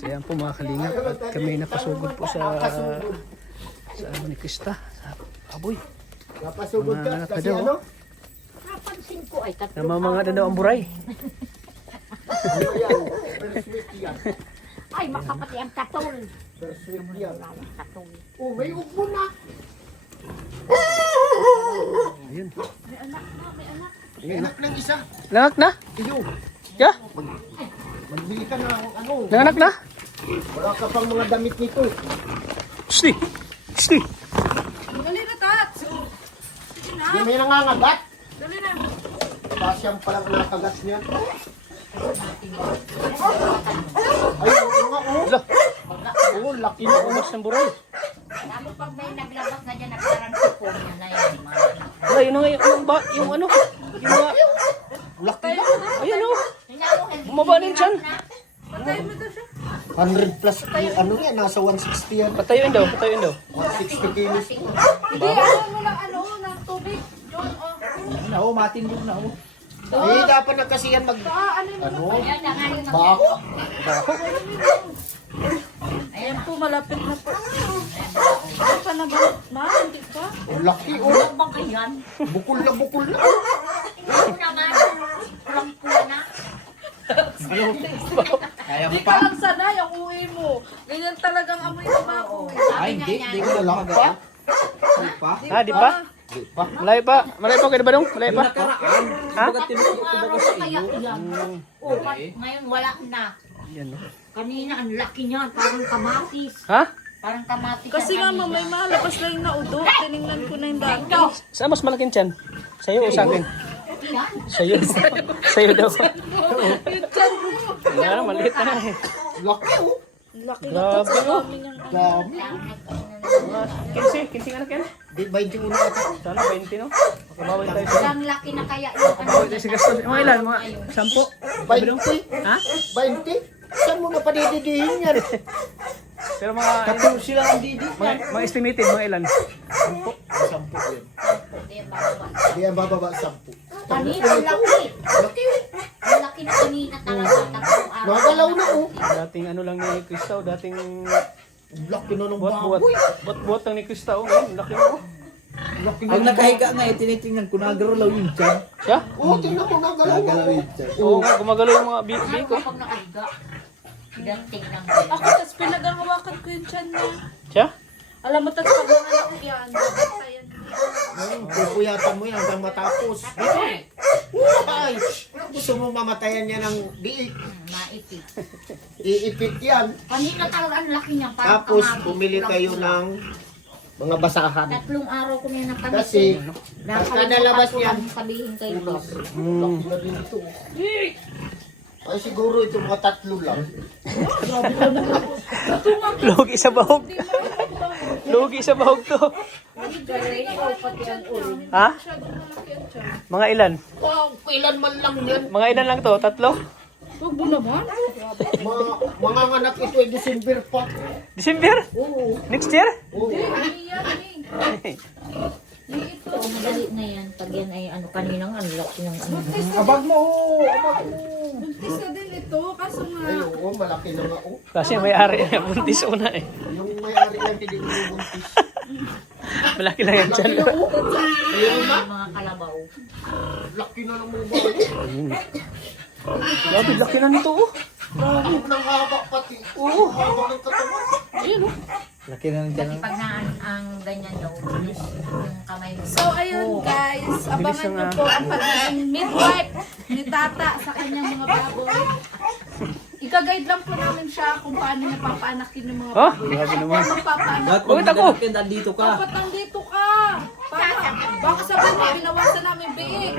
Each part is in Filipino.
So yan po mga kalingap at kami napasugod po sa ano ni Krista, sa aboy. Napasugod ka Mga kasi daw, ano? Napansin ko ay tatlo. Namamanga na daw ang buray. Ano yan? Persweet yan. Ay, makapati ang katol. Persweet yan. Katol. Oh, may upo na. Ayun. May anak na, may anak. May anak ng isa. Nangak na? Iyo, Ya? magbili ka na ng ano. Nanganak na? Wala ka pang mga damit nito. Sti! Sti! Dali na, Tat. Sige na. Hindi may nangangagat. Dali na. Pasyang palang nakagat niya. Ay, oo nga, oh. Ala! Oo, laki na. Inuumas ng buray. Tapos pag may naglabas na dyan, nagparang sipon yan na yan. Ala, yun na nga yung ano. Yung mga... Laki na. Ayan o. Bumaba din dyan. 100 plus, ano yan, nasa 160 yan. Patayuin daw, patayuin daw. 160 kilos. Hindi, ano mo lang, ng tubig. Yun, oh. Eh, dapat na kasi yan mag... Ano? Bako. Ayan po, malapit na po. Ano pa na ba? Ma, hindi pa? Ang laki, oh. Ano bang kayan? Bukol na, bukol na. Ano naman? Pulang-pula na. Kaya mo Hindi ka pa? lang sanay ang uwi mo. Ganyan talagang amoy ng bako. Ay, hindi. Hindi ko Wala na pa. Hindi pa. Ha, di ba? Malayo pa. Malayo pa kayo ba dong? Malayo pa? Nakaraan. Ha? Kumbaga tinuturo ko baga sa Kaya iyo. yan. Oh, ngayon wala na. Yan o. Kanina ang laki niyan, parang kamatis. Ha? Parang kamatis. Kasi nga ang may kanina. malabas lang yung naudo. Tinignan ko na yung dati. Ito. Saan mas malaking tiyan? Sa'yo o sa akin? Yan. Sa'yo. Sa'yo daw. Wala, maliit na eh. Laki, oh. Laki na Grabe to. o. Dami niyang Dami. 15 anak yan. Di, 21 ata. Sana 20 no? Makabawal tayo sa... Ang laki na kaya yung Makabawal tayo sa gastos. Mga ilan? Mga 10? 20. Ha? 20? Saan mo na padididihin yan? Pero mga... 14 lang ang didi. Mga estimated, mga ilan? 10 yan. Di yan bababa 10. Kanina ang laki. Laki, oh. Ang laki na kanina talaga. Tatlong araw. Magalaw na, oh. Dating ano lang ni Krista o dating Laki na ng buhat-buhat. baboy. Buhat-buhat lang ni Krista o. Ngayon, laki mo. Laki na Pag ng nakahiga nga, tinitingnan ko nagalaw yung tiyan. Siya? Oh, tingnan mo nagalaw. Nagalaw yung tiyan. Oo nga, gumagalaw yung mga big ko. Kapag nakahiga. Ganting ng Ako, tapos pinagahawakan ko yung tiyan niya. Siya? Alam mo, tapos pag nanganak ko yan, babatayan. Pupuyatan mo yan hanggang matapos. Ay, gusto mo mamatayan niya ng diik. maipit. Iipit yan. Kanina talaga ang laki niya. Parang Tapos, kamatis. bumili kayo ng mga basahan. Tatlong araw ko na napansin. Kasi, pagkalabas ko niyan, lang sabihin kay unas. Chris. Laki na din ito. Ay, siguro ito mga 3 lang. Lugi sa bahog. Lugi sa bahog to. Ha? Mga ilan? Wow, kailan man lang yan. Mga ilan lang to? 3? Huwag mo naman. Mga anak ito ay December pa. December? Oo. Next year? Oo. Oo, madali na yan. Pag yan ay ano, kaninang ang laki ng ano. Abag mo, abag mo. Buntis na din ito, kaso nga. Ay, oo, malaki na nga. Oh. Kasi may-ari na buntis una eh. Yung may-ari lang hindi binubuntis. Malaki lang yan dyan. Laki na, oh. Ayun na. Mga kalabaw. Laki na ng mga babae. Grabe, laki na nito oh. Grabe, ng haba pati. Oo, haba ng katawan. Laki na ng tiyan. Kasi pag naan ang ganyan daw, yung kamay mo. So, ayun guys, abangan ang, niyo po ang pagiging midwife ni Tata sa kanyang mga baboy. Ika-guide lang po namin siya kung paano niya papaanakin yung mga Oh, baboy. grabe Siya po naman. ang magpapaanak. Bakit Bakit ako? pag nandito ka? Dapat nandito ka. Baka sabihin mo, binawasan namin biig.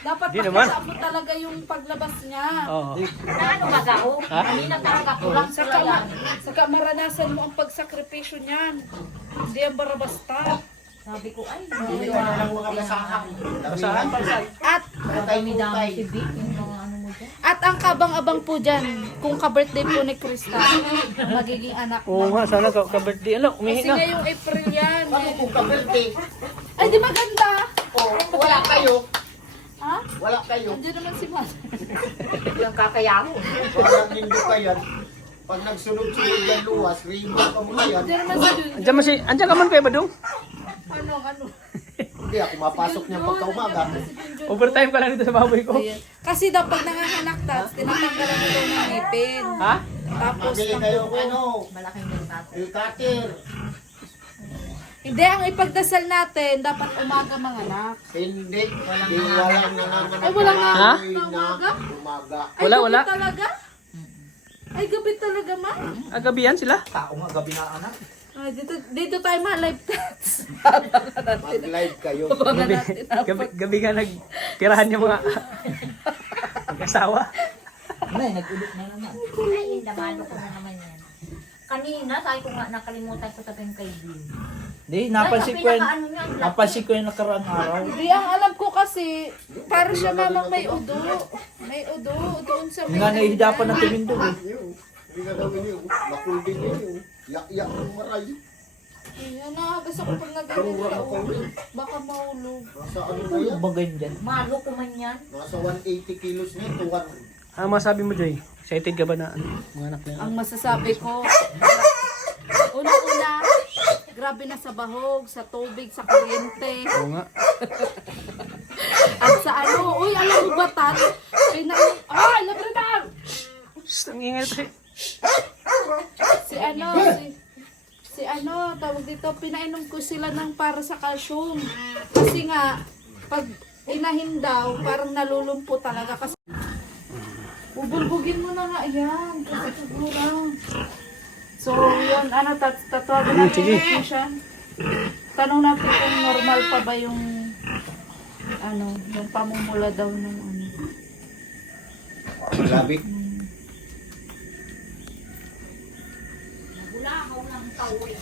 Dapat Di naman. pakita mo talaga yung paglabas niya. Oo. Na ano magao? Ha? Kanina talaga pulang Saka, sila yan. saka maranasan mo ang pagsakripisyo niyan. Hindi yan barabasta. Sabi ko, ay, Hindi ka na ng mga basahan. Basahan pa sa... At dami-dami si Vic, yung mga ano mo dyan. At ang kabang-abang po dyan, kung ka-birthday po ni Krista, magiging anak Oo mo. nga, sana ka-birthday. Ano, umihi Kasi na. ngayong April yan. Ako kung kaberte, Ay, di maganda. oh, wala kayo. Ha? Wala kayo. Andiyan naman si Mas. Yung kakayahon. Parang hindi pa yan. Pag nagsunod-sunod yan luwas, ribo ka mo yan. Hindi naman si Junjun. Andiyan ka man kayo ba dong? Ano? Hindi ako mapasok niya pagka-umaga. Si Junjun. Overtime ka lang dito sa baboy ko. Ayan. Kasi daw pag nanganganak tats, tinatanggalan mo daw ng ngipin. Ha? Tapos, Mabili kayo ano, Malaking nagtato. il-cutter. hindi, ang ipagdasal natin, dapat umaga manganak. Hindi, walang nanganganak. Ay, walang Ha? na umaga? umaga. Ay, Wala, gabi wala. talaga? Ay, gabi talaga, ma? Agabi yan sila? Tao nga gabi na anak. Ay, dito tayo ma-live tats. Mag-live kayo. Abangan natin. Gabi nga nagtirahan yung mga mag-asawa. Nay, nag-ulit na naman. Ay, damalo ko na naman yan. Kanina, sabi ko nga, nakalimutan ko sabihin kay Bill. Di, napansin ko Pinakaano niya, ang laki. napansin ko yung nakaraang araw. Hindi, ang alam ko kasi, para siya mamang may udo. May udo, doon sa Nga nahihidapan ng tingin doon eh. Hindi ka daw ganyan. Nakul din yun. Yak-yak ng maray. Ayan, nakagas ako pag nagaling sa ulo. Baka mahulog. Nasa ano ba Ano yan? ba ganyan dyan? Malo ko man yan. Nasa 180 kilos niya. Ano masabi mo, Joy? Excited ka ba na mga anak na? Ang masasabi ko, una-una, grabe na sa bahog, sa tubig, sa kuryente. Oo nga. At sa ano, uy, alam mo ba, Tan? Ay, labritan! Shhh, ang ingay na to eh. Si ano, tawag dito, pinainom ko sila ng para sa calcium. Kasi nga, pag inahin daw, parang nalulumpo talaga. Kasi, bubulbugin mo na nga yan. Kasi siguro. So, yun, ano, tatawagin natin sige. yung technician. Tanong natin kung normal pa ba yung, ano, yung pamumula daw ng ano. Grabe. Bulahaw ng kahoy.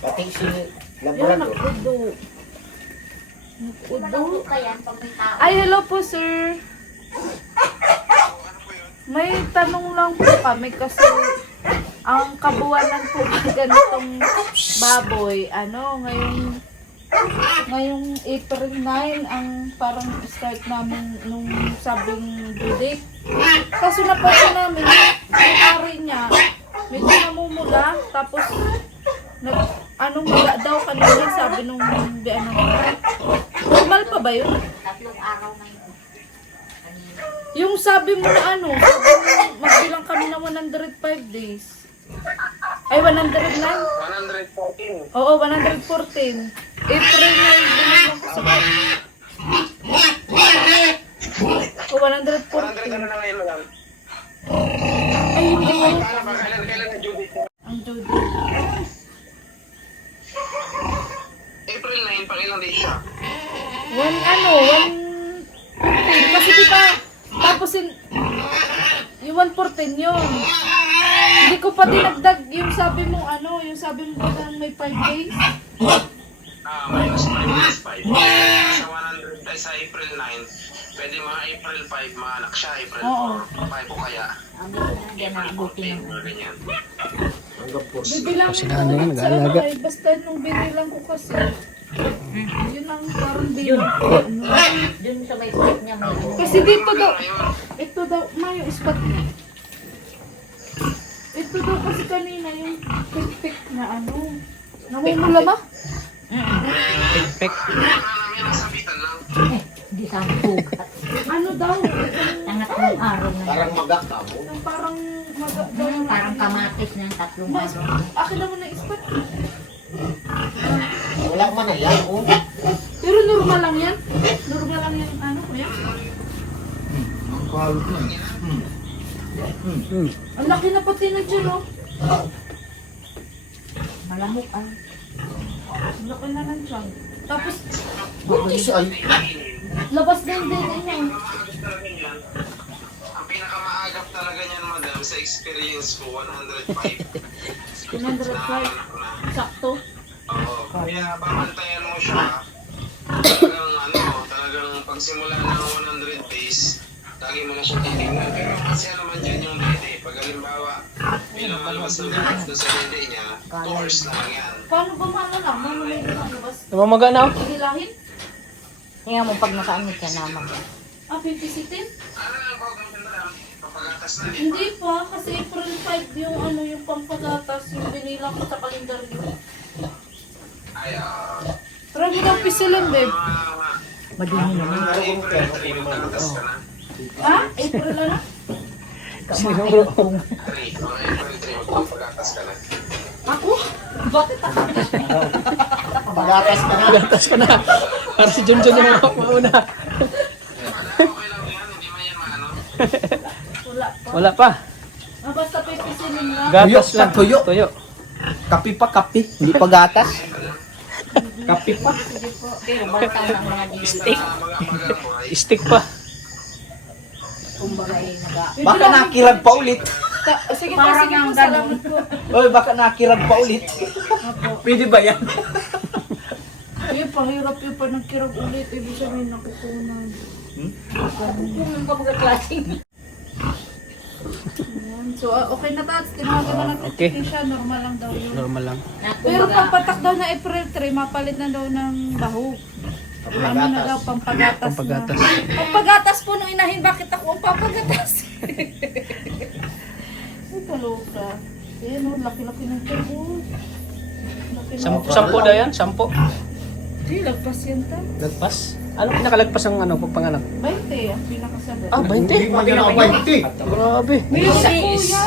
Pati si Yan, Labrador. nakudo. Malambot ka yan pag may tao. Ay, hello po, sir. May tanong lang po kami kasi ang kabuwanan po ng ganitong baboy, ano, ngayong April 9 ang parang start namin nung sabing due date. Kaso napansin namin, yung ari niya, medyo namumula, tapos anong mula daw kanina, sabi nung normal pa ba yun? 3 araw na yun. Kanina. Yung sabi mo na ano, sabi mo, magbilang kami na 105 days. Ay, 109? 114. Oo, 114. April na yung binilang ko sa O, 114. 100 ano na ngayon, madam? Ay, hindi ko. Kailan na due date? Ang due date. April 9, pang ilang days siya? 114. Kasi di ba, tapos yung 114 yun. Hindi ko pa dinagdag yung sabi mo ano, yung sabi mo na may 5 days. Minus 5. Sa 100 ay sa April 9, pwede mga April 5, maanak siya. April 4, 5 o kaya. Yan na, abutin ng Mga ganyan. Hanggang po. Bibilang Kasi ko nanay yan, sa nag-aalaga. ano, basta nung binilang ko kasi. Yun ang parang bilang ko. Ano. Dun sa may pipe niya may ano. Kasi dito daw, Ngayon, ito daw, may yung spot niya. Ito daw kasi kanina yung pick na ano. Namumula ba? Pek. namin ang sabitan lang. Hindi sa pugat. Ano daw? Tangatlong araw na yun. Parang magaka mo. Yung parang maga daw. Parang kamatis na yung 3 Mas, araw. akin naman na spot. Wala man na yan. Oh. Pero normal lang yan. Normal lang yan, ano, kuya? Ang kalot na. Ang laki na pati na dyan, oh. Malamok ah. Ang laki na lang dyan. Tapos, Buntis ay. labas din din niya. Ang pinakamaagap talaga niyan, madam, sa experience ko, 105. 105. Sakto. Oo. Kaya babantayan mo siya. Talagang pagsimula ng 100 days, lagi mo na siya titignan. Pero kasi ano man dyan yung dede. Pag halimbawa, bilang maluwas ng gatas doon sa dede niya, 2 hours na lang yan. Paano ba maano lang? Paano may lumabas? Namamaga na ako. Hilahin? Tingnan mo pag nakaanit ka naman. Ah, pipisitin? Ano lang, huwag mo siya na lang. Papagatas na din. Hindi pa, kasi April 5 pampagatas yung binilang ko sa kalendaryo. Ay, Try mo ng pisilin, babe. Madumi naman. pagatas ka na. Ha? April na? Siguro. 3, mga April 3, magpapagatas ka na. Ako? Bakit ako? Pagatas ka na. Gatas ka na. Para si Junjun yung mauna. Okay lang yan, hindi man yan maano. Wala pa. Wala pa. Ah, basta pipisilin lang. Gatas Tuyo, lang. tuyo. Tuyo. Kapi pa, kapi. Hindi pa gatas. Kapi pa. Stick. Mga buhay. Stick pa. Baka nakirag pa ulit. Sige po, sige po, salamat po. Oy, baka nakirag pa ulit. Pwede ba yan? Eh, pahirap yung pa nagkirag ulit. Ibig sabihin nakukunan. Ayan. So, okay na Tats. Tinawagan na natin Okay. siya. Normal lang daw yun. Normal lang. Pero pagpatak daw na April 3, mapalit na daw ng bahog. Ano na daw, pampagatas, Pampagatas. na. Pampagatas po nung inahin, bakit ako ang papagatas? Ay, kaloka. Ayan o, laki-laki ng tubo. Sampo daw yan? Sampo? Hindi, lagpas yan ta. Lagpas? Ano pinakalagpas ang ano, pagpanganak? 20, ang pinakasagot. Ah, 20? Hindi man yan ako 20. Grabe. Binibilang yan sa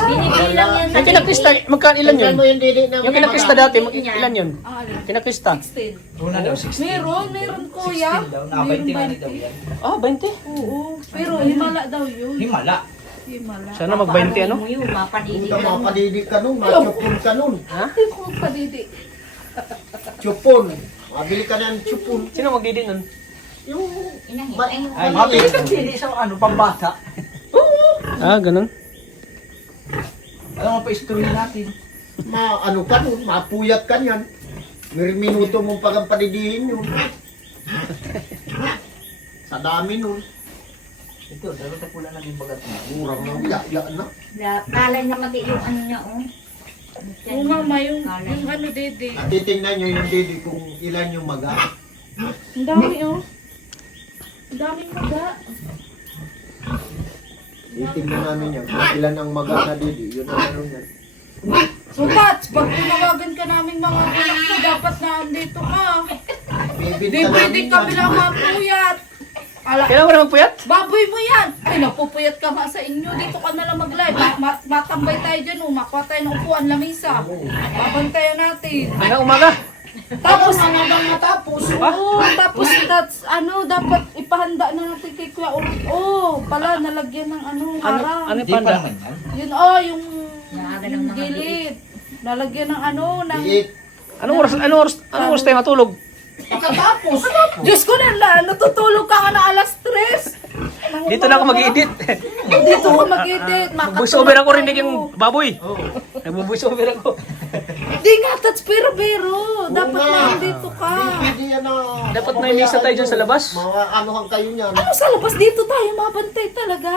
Yung kinakrista, magkaan ilan yun? Tingnan mo yung dili ng Yung kinakrista dati, ilan yun? Ah, alin? Kinakrista? 16. Una daw, 16. Meron kuya. 16 daw. Naka-20 nga ni daw yan. Ah, 20? Oo, pero himala daw yun. Himala. Himala. Sana mag-20 ano? mo yun, mapanili Puta, ka. mapadidik ka nun, machupon ka nun. Ha? Hindi ko padidi. Chupon. Mabili ka ng chupon. Sino magdidi nun? Yung Inahin. ma- Ay, maliit. mabili ka hindi sa ano, pambata. Ah, ganun. Alam mo pa istorya natin. Ano ka nun, mapuyat ka niyan. May minuto mong pagpadidihin yun. Sa dami nun. Ito, dalo sa pula ng yung bagat mo. Murang ng ya na. Kalay na mati yung ano niya, oh. Oo nga, ma, yung ano, dede. Titingnan nyo yung didi kung ilan yung maga. Ang dami, oh. Ang daming maga. Titingnan namin yan. Kung ilan ang maga na didi, yun ang ano yan. So, Tats, pag tinawagan ka naming mga anak ko, dapat na andito ka. Bibinta Bibidig namin kami yan. lang mapuyat. Ala, Kailan mo na magpuyat? baboy mo yan. Ay, napupuyat ka nga sa inyo. Dito ka na lang mag-live. Matambay tayo dyan, oh. Makuha tayo ng upuan, lamisa. Babantayan natin. Hanggang umaga. Tapos, Hanggang matapos. oo, tapos that's, ano, dapat ipahanda na natin kay Kuya Ulot. Oh, pala, nalagyan ng ano, Ano, harang. ano yung Hindi pa panda? naman yan. Yun, oh, yung Naaga ng yung mga gilid. Lalagyan ng ano, ng... Liit. Anong oras tayo matulog? Pagkatapos. Diyos ko na, natutulog ka nga na alas 3. Dito na ako mag-edit. Dito ka mag-edit. Voice over ako rinig yung baboy. Nagbo-voice over ako. Di nga, Tats, pero. Dapat nga. na dito ka. Hindi yan na... Dapat may misa tayo dyan sa labas. Mga anuhan kayo niyan. Ano sa labas dito tayo, mabantay talaga.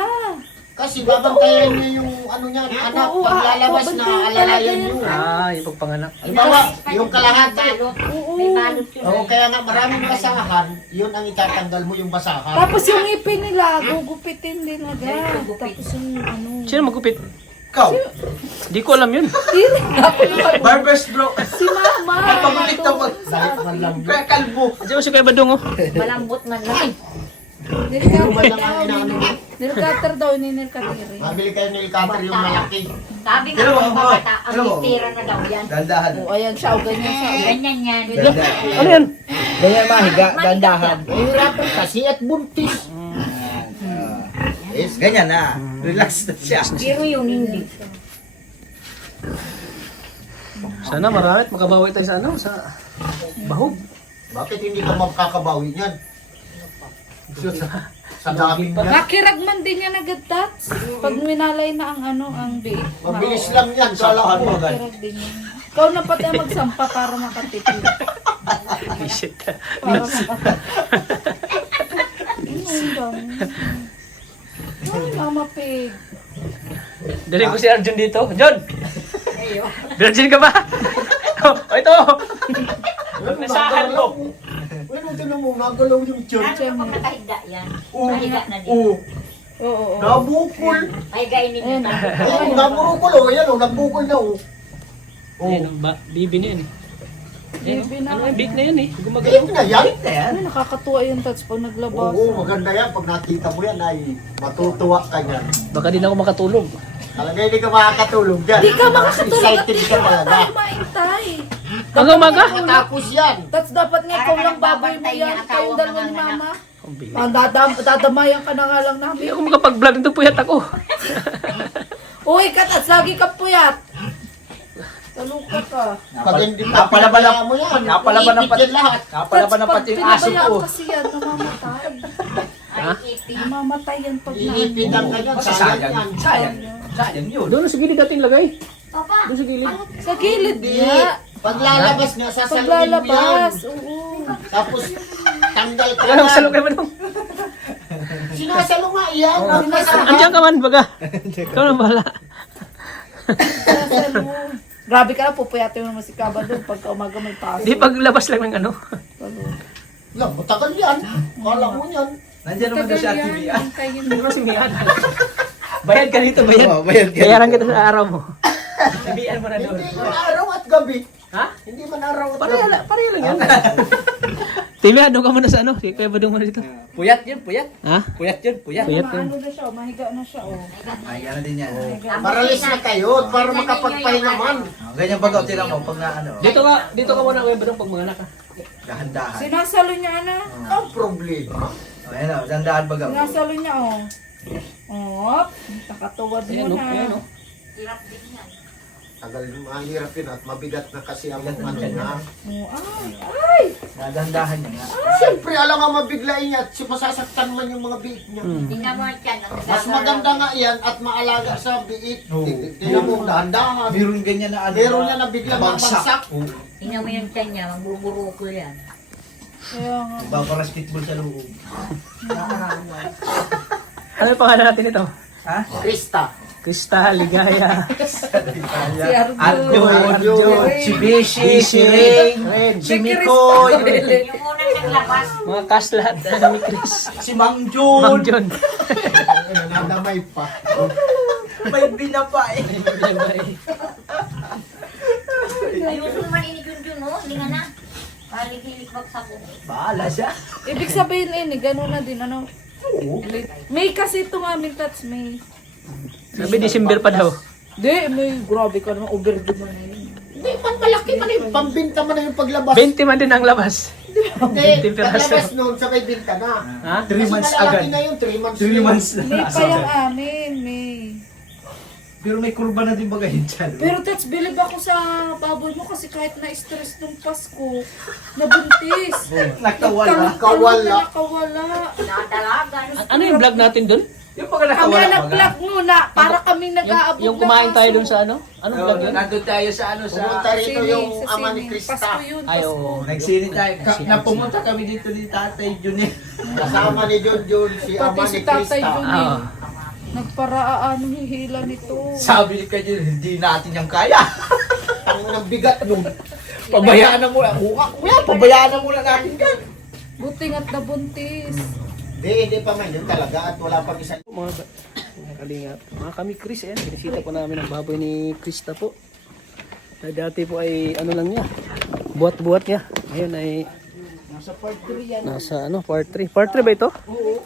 Kasi babantayan niya yung ano niya, anak, Oo, paglalabas na babantayan alalayan talaga niyo. Ah, yung pagpanganak. Halimbawa, yung kalahati. Oo. May balot yun. Oo, kaya nga maraming basahan, yun ang itatanggal mo yung basahan. Tapos yung ngipin nila, gugupitin din agad. Tapos yung ano. Sino magupit? Ikaw, Di ko alam yun. Tiri ako naman. Barbers bro. Si Mama. Pagulit na mag... dahil man lang yun. Kaya kalbo. Diyan si Kuya Badong oh. Malambot man lang. Ano man lang ang inaano mo. Nilcutter daw, ninilcuttery. Mabili kayo ng cutter yung malaki. Sabi nga Pero, ng mga bata, ang pero, tira na daw yan. Dandahan. O, ayan siya, o ganyan siya. o. Ganyan yan. Ano yan? Ganyan mahiga, dandahan. Mahirapan kasi at buntis. Yes, ganyan na. Relax na siya. Pero yung hindi. Sana marami at makabawi tayo sa ano, sa bahog. Bakit hindi ka makakabawi niyan? Sa dami niyan. Nakiragman din yan agad, Tats. Pag winalay na ang ano, ang biik. Mabilis lang yan. Kala mo. Nakirag din yan. Ikaw na pati ang magsampa para makatipid. Shit. Para makatipid. Ay, Mama Pig. Dali ko si Arjun dito. John! Virgin ka ba? Oh, ito! Nasahan ko. Ano tinan mo, nagalaw yung church. Ano pa matahigda yan? Oo. Mahiga na din. Oo. Oo. Nabukol. Mahigain din Ayan. yung Ayun, nabukol oh. Ayan oh, nabukol na oh. Ayan, bibi na yan eh. Ayan, Bibi na. ano yung big na yan eh. Big Gumagalaw. na yan. Ay, nakakatuwa yung touch pag naglabas. Oo, maganda yan. Pag nakita mo yan ay matutuwa ka yan. Baka din ako makatulog. Talaga hindi ka makakatulog dyan. Di ka makakatulog at Excited di ka ka talaga. tayo maintay. Hanggang umaga? Tapos yan. Tapos dapat nga ikaw lang baboy mo yan. Kayong dalawa ni mama. Dadamayan ka na nga lang Hindi namin. ako makapag-vlog nito, puyat ako. Uy, katats, lagi ka puyat. Taluka ka. Pag hindi Napalaban na- mo yan. napalaban ng iipit yan lahat. Napalaban na pati yung aso pinabayaan ko. kasi yan, namamatay. Ha? Namamatay yan pag Iipitan ka yan. Kasi Sayang sayang. yan. Sayang. Sayang yun. Doon sa gilid natin lagay. Papa, Doon sa gilid. Sa gilid Hindi. nga. Paglalabas nga, sasaluin mo yan. Paglalabas, oo. Tapos, tanggal ka Kaya yan. salok kayo ba nung? Sinasalo nga yan. Andiyan ka man, baga. Ikaw na bahala. Sasalo. Grabe ka na, pupuyatin mo naman si Kaba doon pagka umaga may pasok. Di paglabas lang ng ano. Lang, matagal yan. Kala mo yan. Nandiyan naman daw si Ate Mia. Hindi ko si Mian. Bayad ka dito, bayad. Oo, bayad ka Bayaran kita sa araw mo. Sabihan mo na doon. Hindi man araw at gabi. Ha? Hindi man araw at Pareha gabi. lang, pareha lang yan. Timmy, doon ka muna sa ano? Kaya ba muna dito? Puyat yun, puyat. Ha? Puyat yun, puyat. Puyat yun. Ano na siya, mahiga na siya, oh. Ay, gano'n din yan. Paralis na kayo para makapagpahinga man. Ganyan baga, tira mo, pag na ano, Dito ka muna, Kuya Badong, pag mga anak ka. dahan-dahan. Sinasalo niya, ana. Ang problema. Ayun o, dahan-dahan baga. Sinasalo niya, oh. Oh, nakatuwad mo Ayan, no? na. Ayan, no? hirap din yan. Tagal mahirap yun at mabigat na kasi ang ano na. Oh, ay. Dahan-dahan niya nga. Siyempre, alam nga mabiglain niya at masasaktan man yung mga biik niya. Tingnan mo yan. Mas maganda nga yan at maalaga sa biik. Oo. Tingnan mo, dahan-dahan. Meron ganyan na ano. Meron niya na bigla bagsak. mabagsak. Oo. Tingnan mo yung tiyan niya, magbuburuko yan. Kaya nga. Iba pa basketball sa loob. Ano yung pangalan natin ito? Ha? Krista. Krista, Ligaya. Si Arjun. Arjun, si Bishi, si Rain, si Mikoy, Yung unang naglabas, Mga cast lahat. Kami Chris. si Mang Mang Jun. John. Nadamay pa. May binaba eh. ayusin naman ini Junjun, oh. Hindi nga na. Palig-hilig bagsak ko. Bahala siya. Ibig sabihin, gano'n na din, ano. May kasi ito nga, Touch, May. Sabi December pa daw. Di, may grabe ka naman, overdue mo na yun. Hindi, malaki man yung pambinta mo na yung paglabas. 20 man din ang labas. Hindi, 20 piraso. paglabas noon, sabay binta na. Ha? 3 months Kasi malalaki agad. na yun, 3 months. 3 months na. May pa yung amin, may. Pero may kurba na din baga yun dyan. Pero Touch, bilib ako sa baboy mo kasi kahit na-stress nung Pasko, nabuntis. Nakawala. Nakawala. Nadalagan. Ano yung vlog natin doon? Yung baga Kami nakawala na nag-vlog muna, para kami nag-aabot Yung kumain tayo doon sa ano? Anong vlog yun? Nandun tayo sa ano Pumunta sa... rito yung ama ni Krista. Pasko yun, Ay, Pasko. oo. Nagsini tayo. Napumunta kami dito ni Tatay Jun eh. Kasama ni John, si Pati ama si ni Tatay Krista. Jun Ah. nagparaan hihila nito. Sabi ni Kayo, hindi natin yung kaya. Ang ng bigat nun. Pabayaan na muna. Kuya, pabayaan na muna natin yan. Buti nga't nabuntis. Hindi pa man yun talaga at wala pang isang... Mga kalingap. Mga kami Chris, ayan. Binisita po namin ang baboy ni Krista po. Na dati po ay ano lang niya. Buhat-buhat niya. Ngayon ay Nasa part 3 yan. nasa ano, part 3. Part 3 ba ito? Oo.